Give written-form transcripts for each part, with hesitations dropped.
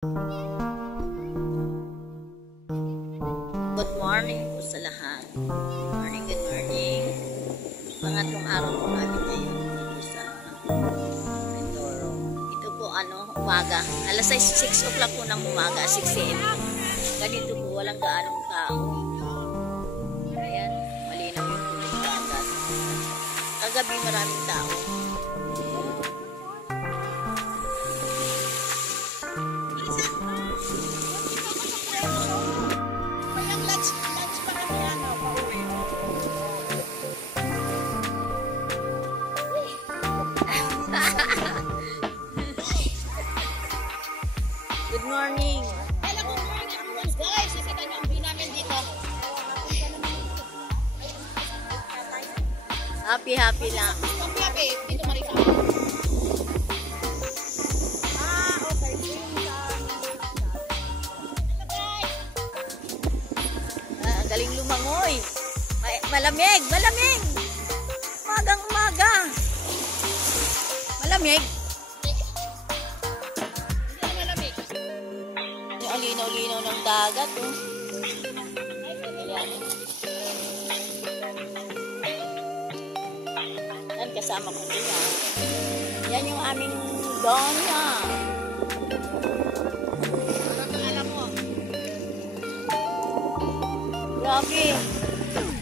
Good morning po sa lahat. Good morning. Pangatlong araw po namin ngayon dito sa Mindoro. Ito po umaga. Alas 6 o'clock po ng umaga, 6 a.m. Ganito po, walang gaanong tao. Ayan, malinaw yung tubig na agad. Kagabi maraming tao. Good morning. Hello, good morning everyone guys. Nakita niyo ang view namin dito. Happy lang. Happy. Dito Marika. Okay. Galing lumangoy. Malamig. Umagang-umaga. Malamig. Ang linaw-linaw ng dagat, oh. Ayan. Yan, kasama ko din, ah. Yan yung aming donya. Alam mo.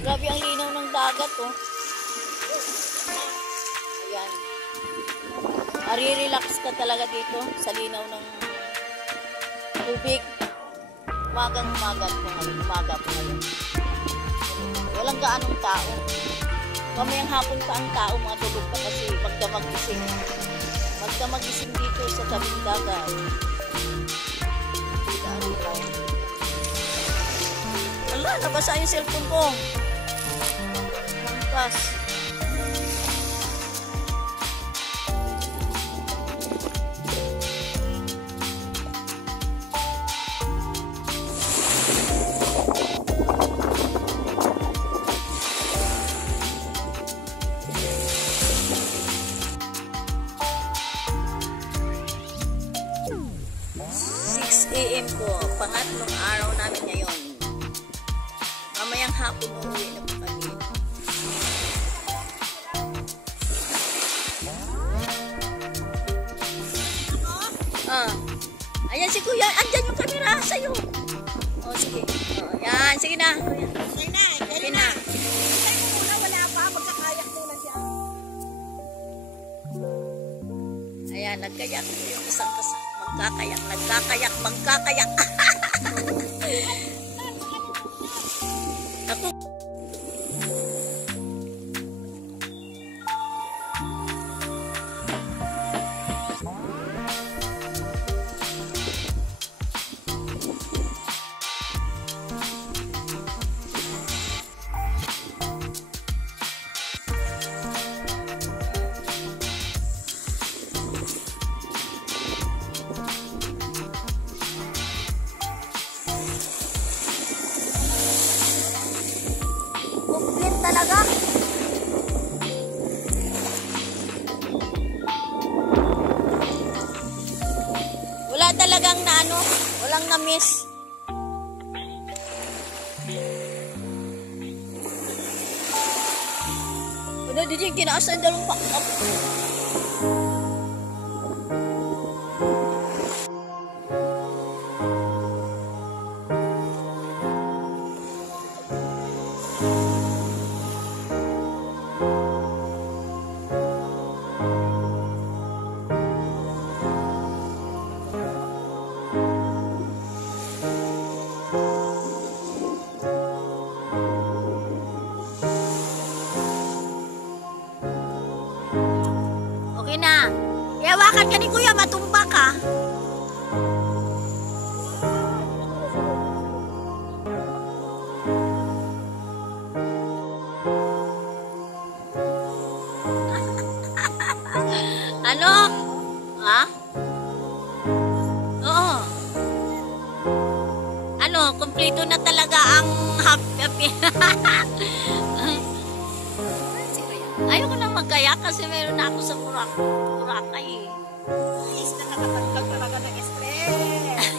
Grabe ang linaw ng dagat, oh. Ayan. Marirelax ka talaga dito sa linaw ng tubig. Umaga po ngayon. Walang gaanong tao. Mamayang hapon pa ang tao, mga tulog pa kasi magdamagising. Magdamagising dito sa tabing dagat. Wala, nabasa yung cellphone ko. Mangkas. AM po, pangatlong araw namin ngayon. Mamayang hapon uuwi na po kami. Ayan si Kuya, andyan yung camera sa'yo. O sige, yan, sige na. Sige na. Wala pa, magkakayak muna siya. Ayan, nagkayak yung isang kasama. Magkakayak. Ako. Talaga? Wala talagang walang na-miss. Wala din kinaasan dalong pack-up. Na. Ihawakan ka ni Kuya, matumba ka. Ano? Ha? Oo. Kompleto na talaga ang happy. Ayoko na magkaya kasi meron na ako sa Boracay eh. Nakakatagdag talaga ng stress.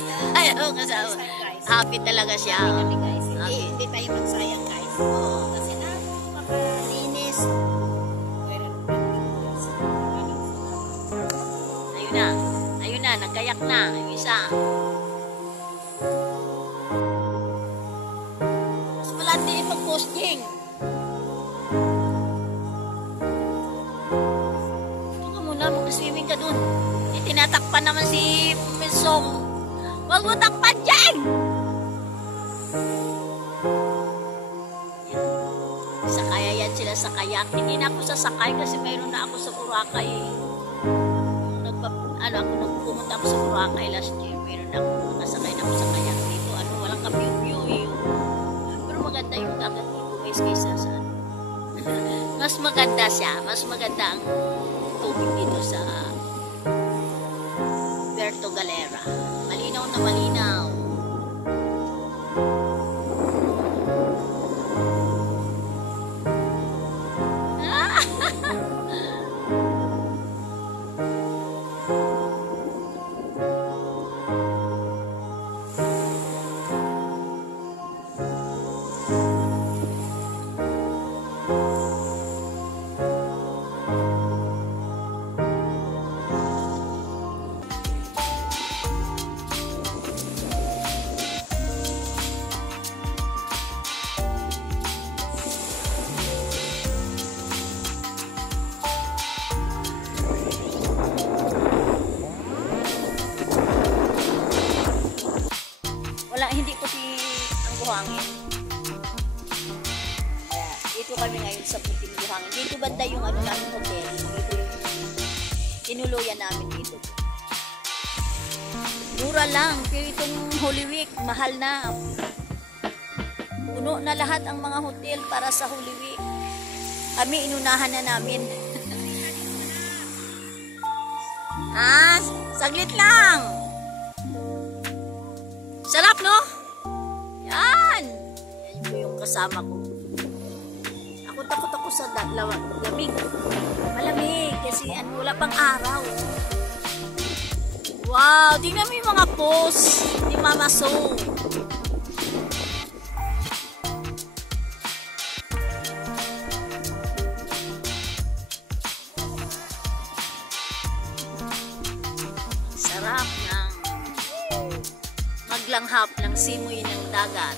kasama. guys. Happy talaga siya. Kami guys. Happy. Hindi tayo magsayang guys. Kasi na, makalinis. Ayun na. Ayun na, nagkayak na. Yung isa. Mas malandi pag-posting. Ito ka muna, mag-swimming ka dun. Tinatakpan naman si Misong. Huwag mo takpan dyan! Sakaya yan sila sa kayak. Hindi na ako sasakay kasi mayroon na ako sa Boracay. Ako nagpumunta ako sa Boracay last year. Mayroon na ako nakasakay na ako sa kayak dito. Walang ka-view eh. Pero maganda yung dagat dito guys kaysa sa mas maganda siya. Mas maganda ang tubig dito sa Puerto Galera. Malinaw na malinaw. Hindi puti ang buhangin. Kaya, dito kami ngayon sa puting buhangin. Dito banda yung namin hotel. Dito yung tinuluyan namin dito. Mura lang. Pero itong Holy Week, mahal na. Puno na lahat ang mga hotel para sa Holy Week. Kami, inunahan na namin. Saglit lang. Sarap, no? Yan. Yan po yung kasama ko. Takot ako sa lamig. Malamig. Kasi wala pang araw. Wow. Tingnan mo yung mga posts ni Mama So. Sarap ng maglanghap ng simoy ng dagat.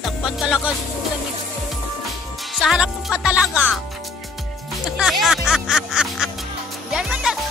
Takpan talaga sa harap mo pa talaga. Diyan man talaga.